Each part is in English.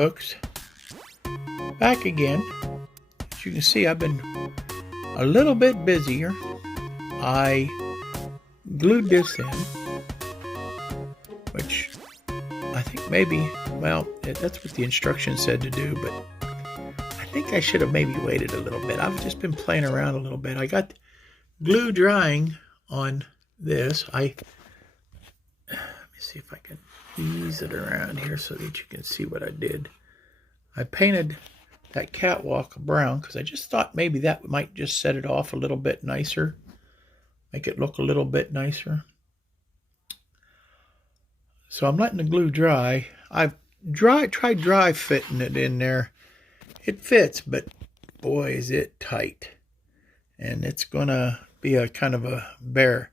folks, back again. As you can see, I've been a little bit busier. I glued this in, which I think maybe, well, that's what the instructions said to do, but I think I should have maybe waited a little bit. I've just been playing around a little bit. I got glue drying on this. Let me see if I can ease it around here so that you can see what I did. I painted that catwalk brown because I just thought maybe that might just set it off a little bit nicer, make it look a little bit nicer. So I'm letting the glue dry. I've tried dry fitting it in there. It fits, but boy is it tight, and it's gonna be a kind of a bear.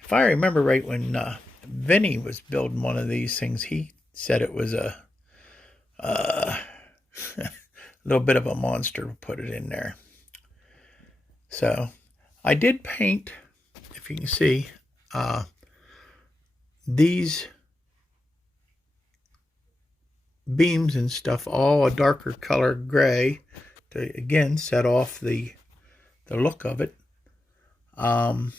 If I remember right, when Vinny was building one of these things, he said it was a little bit of a monster to put it in there. So I did paint, if you can see, these beams and stuff all a darker color gray to again set off the look of it. As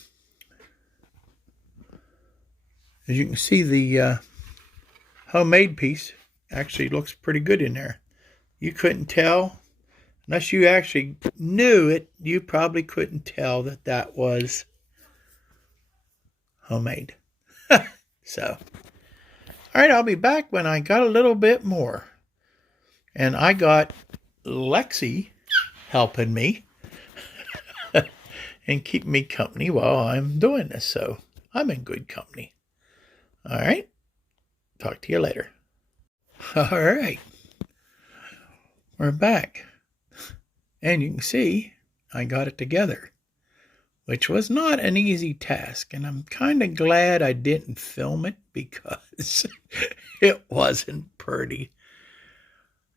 you can see, the homemade piece actually looks pretty good in there. You couldn't tell, unless you actually knew it, you probably couldn't tell that that was homemade. So, all right, I'll be back when I got a little bit more. And I got Lexi helping me and keeping me company while I'm doing this. So I'm in good company. All right. Talk to you later. All right. We're back. And you can see I got it together, which was not an easy task. And I'm kind of glad I didn't film it because it wasn't pretty.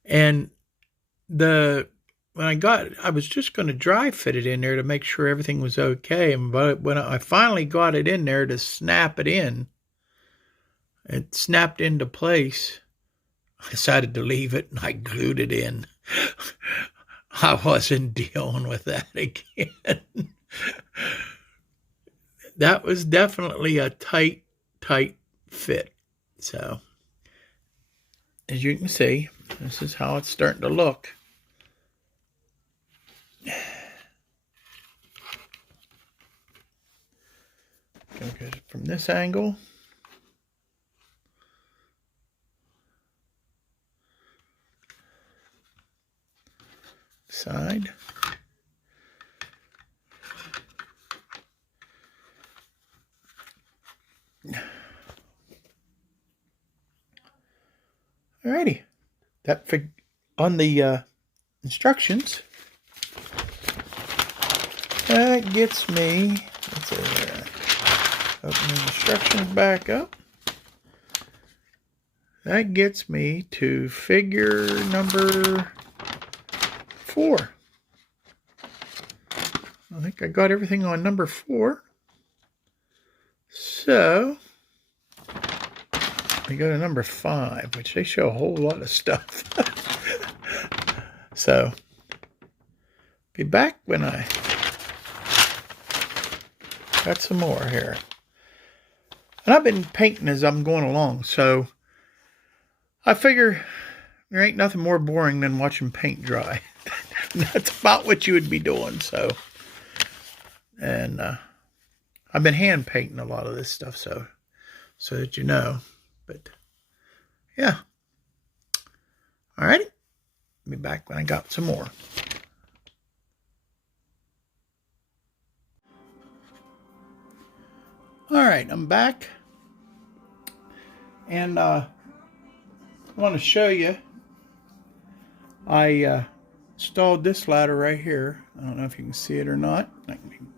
And when I was just going to dry fit it in there to make sure everything was okay. But when I finally got it in there to snap it in, it snapped into place. I decided to leave it and I glued it in. I wasn't dealing with that again. That was definitely a tight fit. So, as you can see, this is how it's starting to look. Okay, from this angle. Side. Alrighty, that on the instructions, that gets me. Let's see here. Open the instructions back up. That gets me to figure number 4. I think I got everything on number 4. So we go to number 5, which they show a whole lot of stuff. So be back when I got some more here. And I've been painting as I'm going along, so I figure there ain't nothing more boring than watching paint dry. That's about what you would be doing. So, and I've been hand painting a lot of this stuff, so that you know. But yeah, all righty. Be back when I got some more. All right, I'm back, and I want to show you. I installed this ladder right here. I don't know if you can see it or not. I can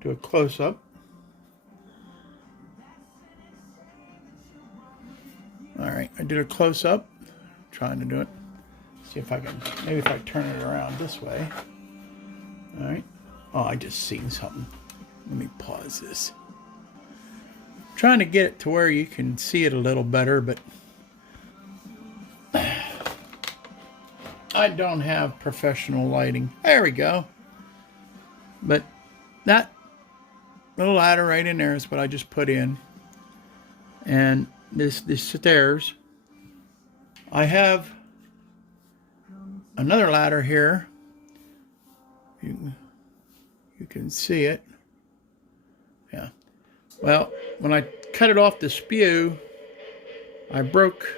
do a close-up. All right, I did a close-up. Trying to do it. See if I can, maybe if I turn it around this way. All right. Oh, I just seen something. Let me pause this. Trying to get it to where you can see it a little better, but I don't have professional lighting. There we go. But that little ladder right in there is what I just put in. And this stairs. I have another ladder here. You can see it. Yeah. Well, when I cut it off the spew, I broke.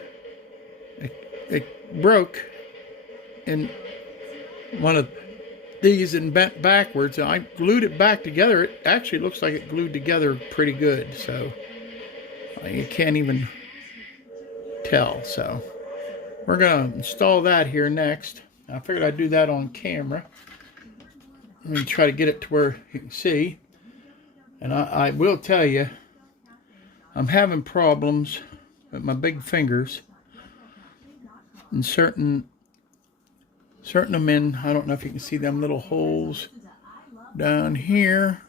It broke in one of these and bent backwards. And I glued it back together. It actually looks like it glued together pretty good. So you can't even tell. So we're gonna install that here next. I figured I'd do that on camera. Let me try to get it to where you can see. And I will tell you, I'm having problems with my big fingers. And certain them in, I don't know if you can see them little holes down here.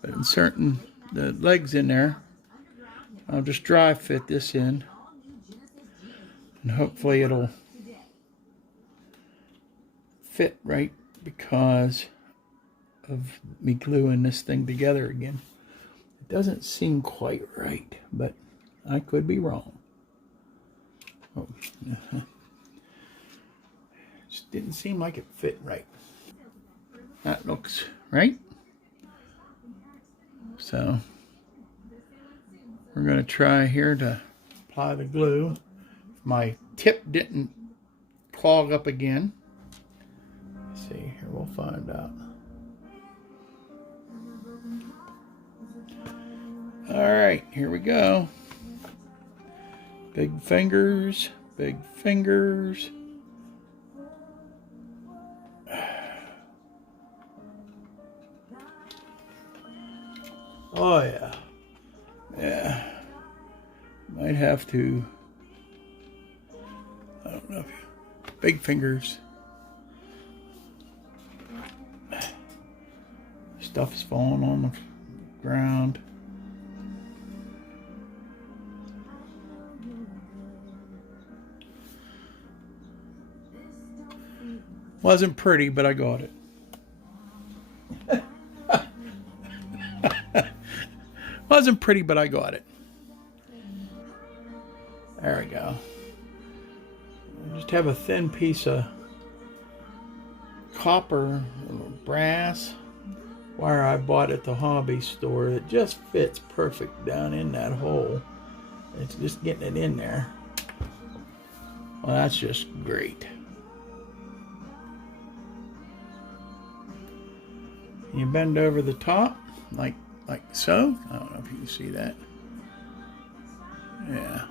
But in certain, the legs in there, I'll just dry fit this in. And hopefully it'll fit right because of me gluing this thing together again. It doesn't seem quite right, but I could be wrong. Oh, just didn't seem like it fit right. That looks right. So we're going to try here to apply the glue. My tip didn't clog up again. Let's see, here we'll find out. All right, here we go. Big fingers, big fingers. Oh yeah, yeah. Might have to. I don't know. Big fingers. Stuff's falling on the ground. Wasn't pretty, but I got it. Wasn't pretty, but I got it. There we go. Just have a thin piece of copper, brass wire I bought at the hobby store. It just fits perfect down in that hole. It's just getting it in there. Well, that's just great. You bend over the top like so. I don't know if you can see that. Yeah.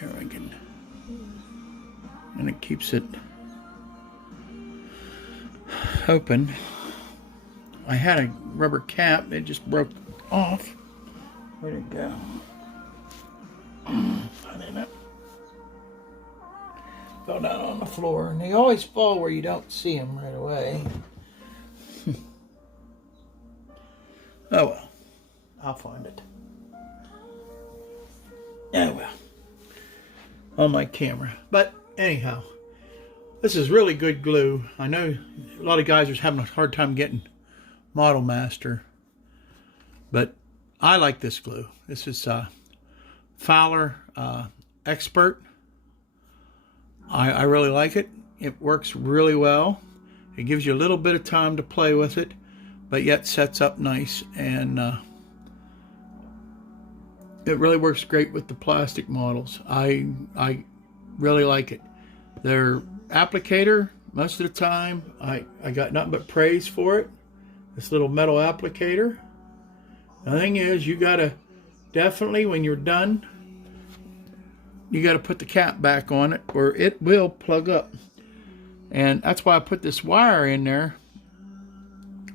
Here we can. And it keeps it open. I had a rubber cap. It just broke off. Where'd it go? I didn't know. Fell down on the floor. And they always fall where you don't see them right away. Oh well, I'll find it. Oh well, on my camera. But anyhow, this is really good glue. I know a lot of guys are having a hard time getting Model Master, but I like this glue. This is Fowler Expert. I really like it. It works really well. It gives you a little bit of time to play with it, but yet sets up nice, and it really works great with the plastic models. I really like it. Their applicator, most of the time, I got nothing but praise for it. This little metal applicator. The thing is, you gotta definitely, when you're done, you gotta put the cap back on it or it will plug up. And that's why I put this wire in there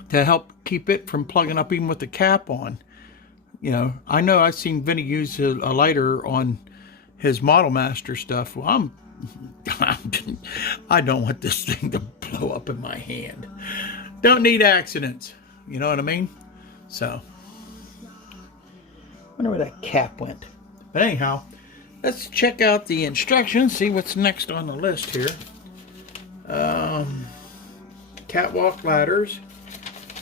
to help keep it from plugging up even with the cap on. You know I've seen Vinny use a lighter on his Model Master stuff. Well, I don't want this thing to blow up in my hand. Don't need accidents. You know what I mean? So, I wonder where that cap went. But anyhow, Let's check out the instructions, see what's next on the list here. Catwalk ladders.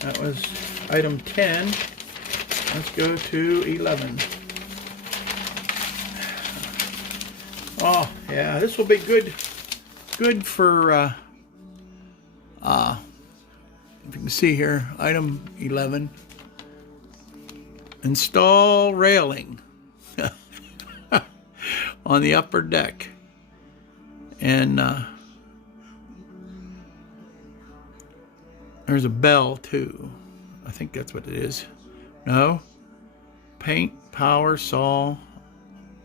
That was item 10. Let's go to 11. Oh, yeah, this will be good for, if you can see here, item 11. Install railing on the upper deck. And there's a bell too. I think that's what it is. No. Paint, power, saw.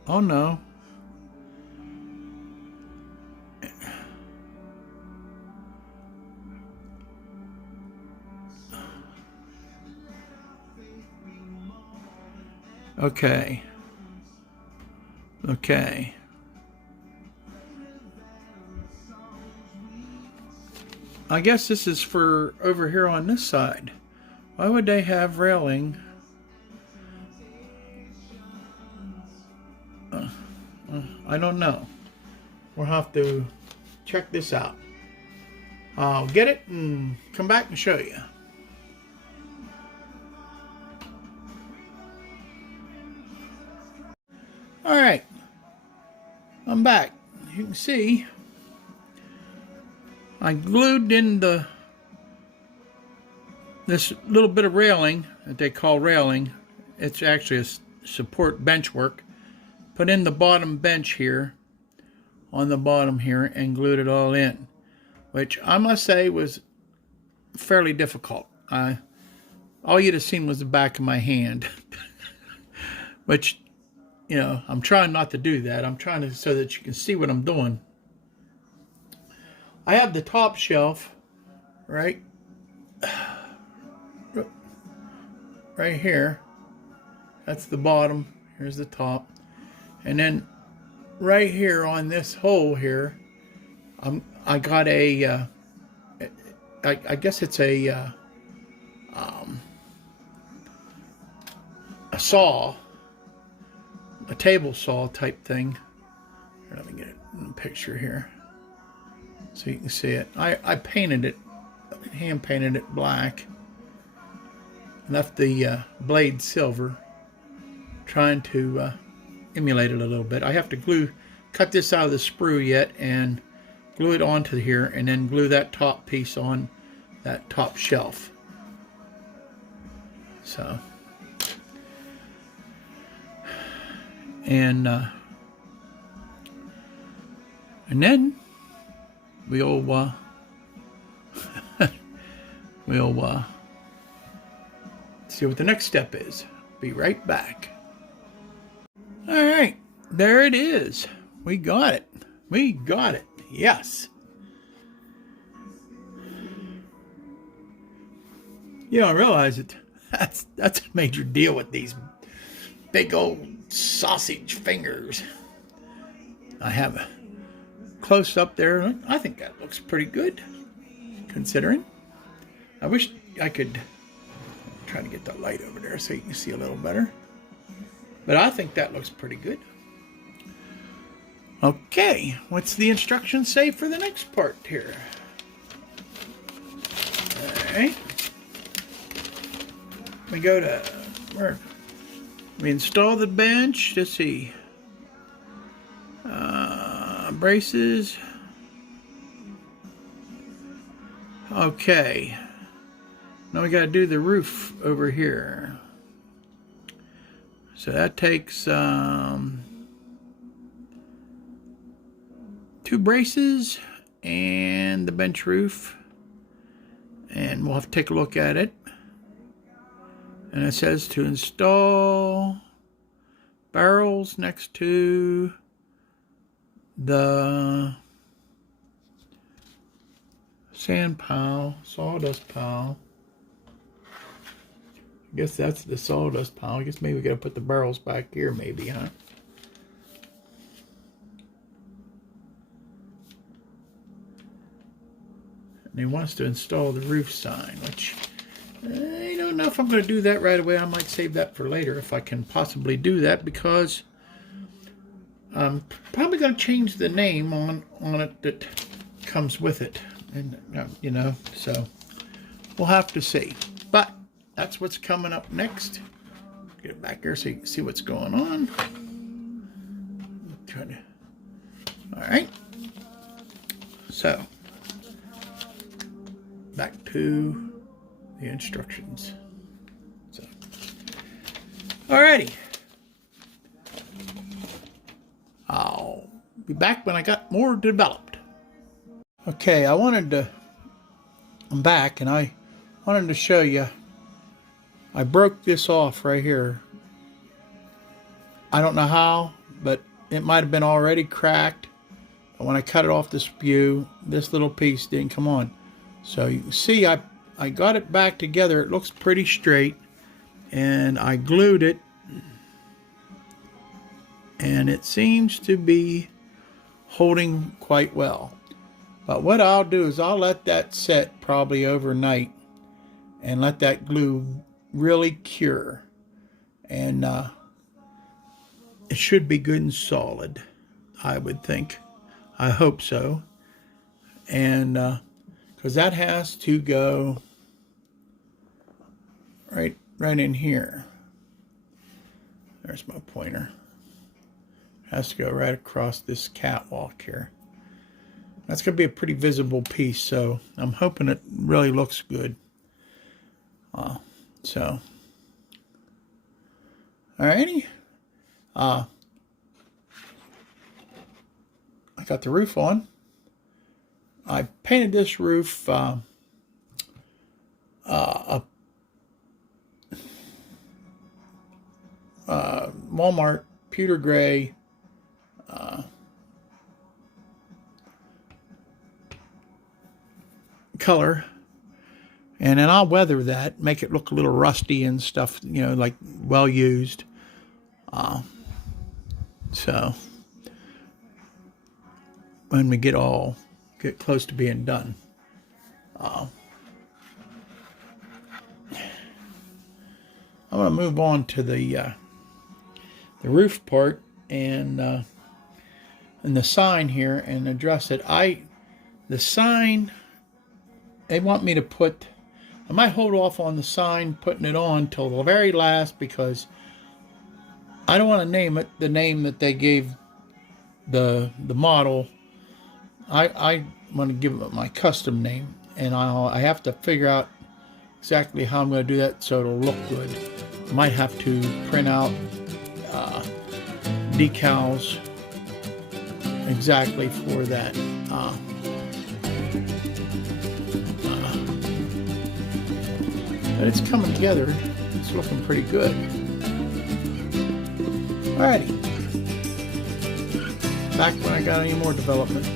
Oh no. Okay. Okay. I guess this is for over here on this side. Why would they have railing? I don't know. We'll have to check this out. I'll get it and come back and show you. Alright, I'm back. You can see I glued in this little bit of railing that they call railing. It's actually a support bench work. Put in the bottom bench here, on the bottom here, and glued it all in, which I must say was fairly difficult. All you'd have seen was the back of my hand, which, you know, I'm trying not to do that. I'm trying to so that you can see what I'm doing. I have the top shelf right here. That's the bottom. Here's the top. And then right here on this hole here, I got a, I guess it's a saw, a table saw type thing. Here, let me get it in the picture here so you can see it. I painted it, hand painted it black. Left the blade silver, trying to emulate it a little bit. I have to cut this out of the sprue yet and glue it onto here, and then glue that top piece on that top shelf. So, and then we'll see what the next step is. Be right back. All right, there it is. We got it. We got it. Yes. You don't realize it. That's a major deal with these big old sausage fingers. I have a close up there. I think that looks pretty good, considering. I wish I could try to get the light over there so you can see a little better. But I think that looks pretty good. Okay, what's the instructions say for the next part here? Alright. We go to where? We install the bench. Let's see. Braces. Okay. Now we got to do the roof over here. So that takes 2 braces and the bench roof. And we'll have to take a look at it. And it says to install barrels next to the sand pile, sawdust pile. I guess that's the sawdust pile. I guess maybe we gotta put the barrels back here, maybe, huh? And he wants to install the roof sign, which I don't know if I'm going to do that right away. I might save that for later if I can possibly do that, because I'm probably going to change the name on it that comes with it, and you know, so we'll have to see. But that's what's coming up next. Get it back here so you can see what's going on. All right. So back to the instructions. So, alrighty. I'll be back when I got more developed. Okay, I'm back, and I wanted to show you. I broke this off right here. I don't know how, but it might have been already cracked. When I cut it off the spew, this little piece didn't come on. So you can see I got it back together. It looks pretty straight, and I glued it, and it seems to be holding quite well. But what I'll do is I'll let that set probably overnight and let that glue really cure, and it should be good and solid, I would think. I hope so. And because that has to go right in here. There's my pointer. Has to go right across this catwalk here. That's going to be a pretty visible piece, so I'm hoping it really looks good. So, alrighty. I got the roof on. I painted this roof a Walmart pewter gray color, and then I'll weather that, make it look a little rusty and stuff, you know, like well used. So when we get close to being done, I'm going to move on to the roof part and the sign here and address it. The sign, they want me to put, I might hold off on the sign putting it on till the very last, because I don't want to name it the name that they gave the model. I want to give it my custom name, and I have to figure out exactly how I'm going to do that so it'll look good. I might have to print out decals exactly for that. But it's coming together. It's looking pretty good. Alrighty. Back when I got any more development.